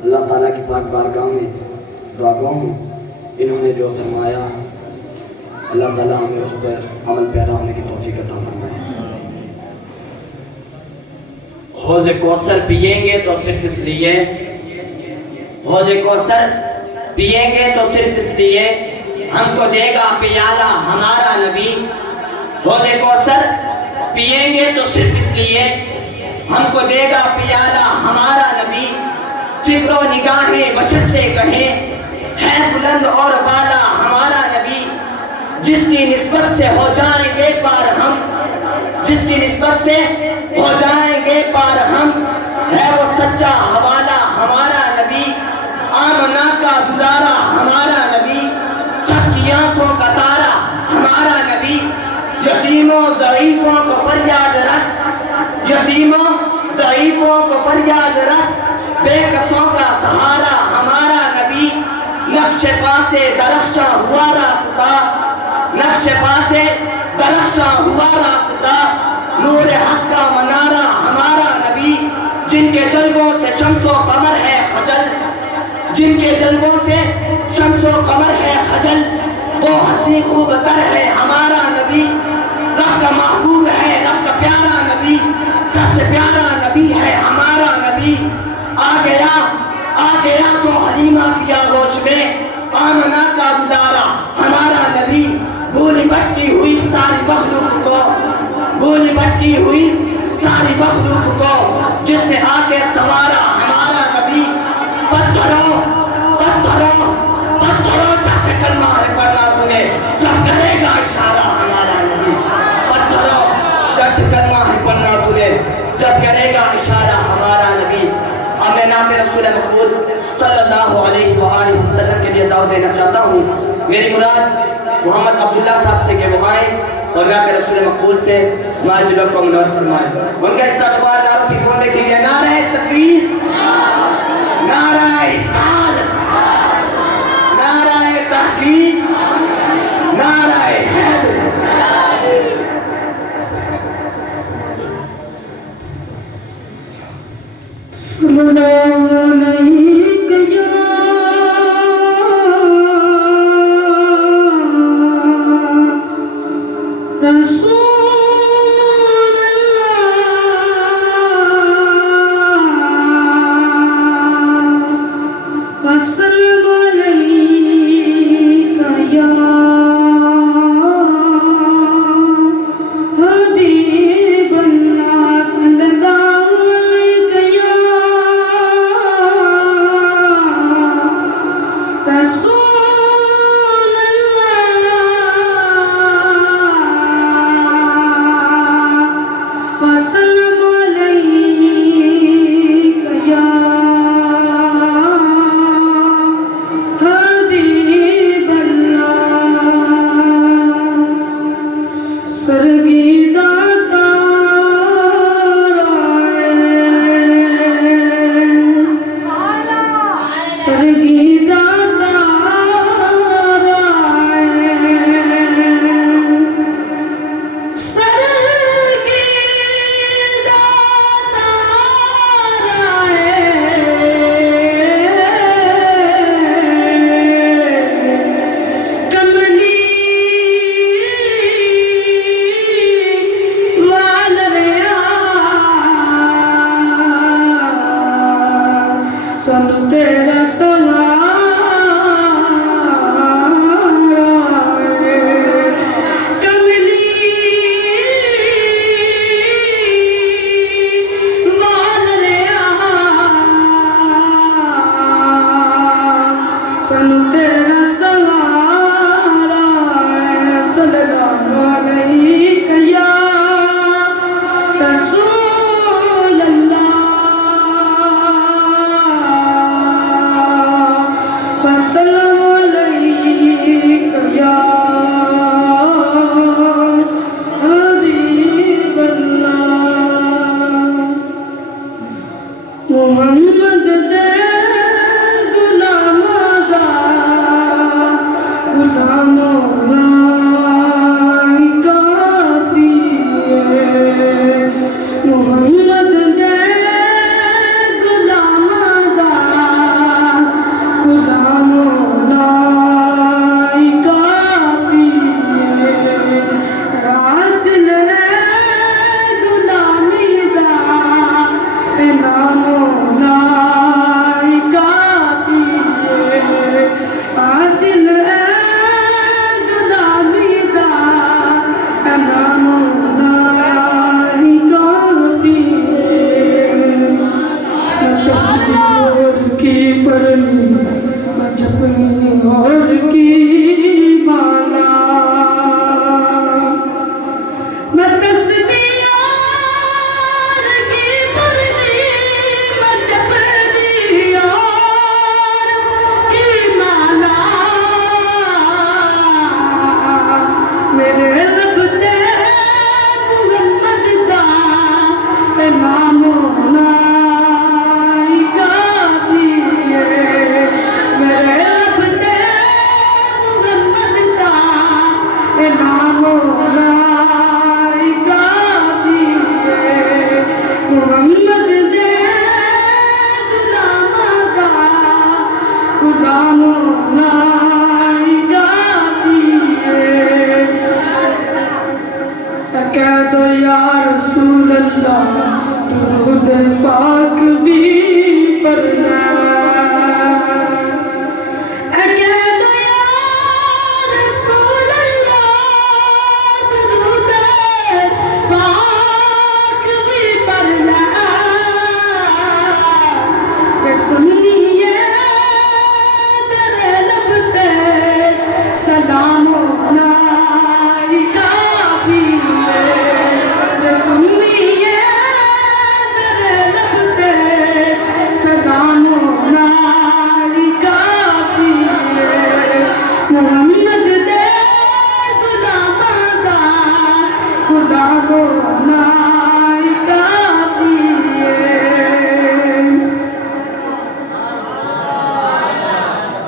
अल्लाह ताला की पाक बारगाह में दुआ गो हूँ, इन्होंने जो फरमाया अल्लाह ताला हमें उस पर अमल पैदा होने की तौफीक अता फरमाए। हौज़े कौसर पिएंगे तो सिर्फ इसलिए, हौज़े कौसर पिएंगे तो सिर्फ इसलिए हमको देगा पियाला हमारा नबी। हौज़े कौसर पिएंगे तो सिर्फ इसलिए हमको देगा पियाला हमारा नबी। फिक्रो निगाहें बशर से कहें है बुलंद और बाला हमारा नबी। जिसकी निस्बत से हो जाएंगे पार हम, जिसकी निस्बत से हो जाएंगे पार हम, है वो सच्चा हवाला हमारा नबी। आमना का दुलारा हमारा नबी, सबकी आंखों का तारा हमारा नबी। यतीमों ज़ईफ़ों को फरियाद रस, यतीमों ज़ईफ़ों को फरियाद रस, बेकसों का सहारा हमारा नबी। नक्शे पासे दरख्शां हुआ रास्ता, नक्शे पासे दरख्शां हुआ रास्ता, नूरे हक का मनारा हमारा नबी। जिनके जल्बों से शम्सो कमर है खजल, जिनके जल्बों से शम्सो कमर है खजल, वो हंसी खूबतर है हमारा नबी। रब का महबूब है, रब का प्यारा नबी, सबसे प्यारा नबी है हमारा नबी। आ गया जो हलीमा की आगोश में, आमना का दुलारा हमारा नबी। भूली भटकी हुई सारी मखलूक को, भूली भटकी हुई सारी मखलूक को जिसने आके सवारा हमारा नबी। पत्थरों पत्थरों पत्थरों जाके कलमा है पढ़ना तुम्हें जब करेगा इशारा हमारा नबी। पत्थरों जाके कलमा है पढ़ना तुम्हें जब करेगा इशारा हमारा नबी। अब मैं नाम रसूल मकबूल सल्लल्लाहु अलैहि वसल्लम के लिए दावत देना चाहता हूँ। मेरी मुराद मोहम्मद अब्दुल्ला साहब से के वो आए और ना के रसूल मकबूल से हमारे दिलों को मुनव्वर फरमाए। उनका इस्तक़बाल दारों की बोलने के लिए नारे तकबीर, नारे रिसालत, नारे तहकीक, नारे हैदर। पढ़नी मैं जपनी और की माला मैं तस्बीह और की पढ़नी मैं जपनी और की माला मेरे रब दे मुहम्मद दा नाम होना ही काफी है मेरे रब दे मुहम्मद दा नाम होना ही काफी है मुहम्मद दे गुलाम दा गुलाम होना ही काफी है कह दो या रसूल अल्लाह दुरूद पाक भी पढ़ना कह दो या रसूल अल्लाह दुरूद पाक भी पढ़ना जे सुनिए तेरे लब पे सलाम होना ही काफी है जे सुनिए तेरे लब पे सलाम होना ही काफी है मुहम्मद दे गुलाम दा गुलाम होना